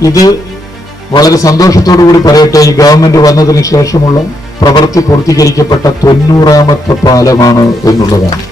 ഇത് വളരെ സന്തോഷത്തോടുകൂടി പറയട്ടെ ഈ ഗവൺമെന്റ് വന്നതിന് ശേഷമുള്ള പ്രവൃത്തി പൂർത്തീകരിക്കപ്പെട്ട തൊണ്ണൂറാമത്തെ പാലമാണ് എന്നുള്ളതാണ്.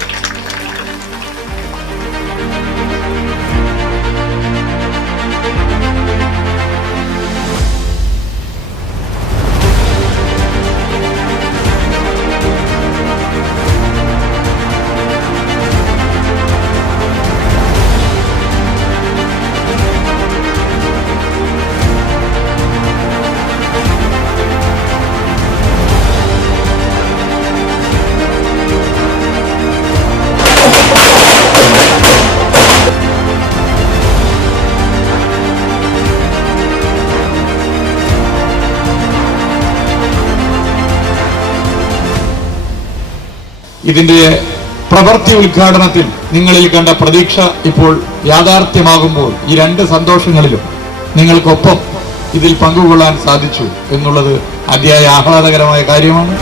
ഇതിന്റെ പ്രവൃത്തി ഉദ്ഘാടനത്തിൽ നിങ്ങളിൽ കണ്ട പ്രതീക്ഷ ഇപ്പോൾ യാഥാർത്ഥ്യമാകുമ്പോൾ ഈ രണ്ട് സന്തോഷങ്ങളിലും നിങ്ങൾക്കൊപ്പം ഇതിൽ പങ്കുകൊള്ളാൻ സാധിച്ചു എന്നുള്ളത് അതിയായ ആഹ്ലാദകരമായ കാര്യമാണ്.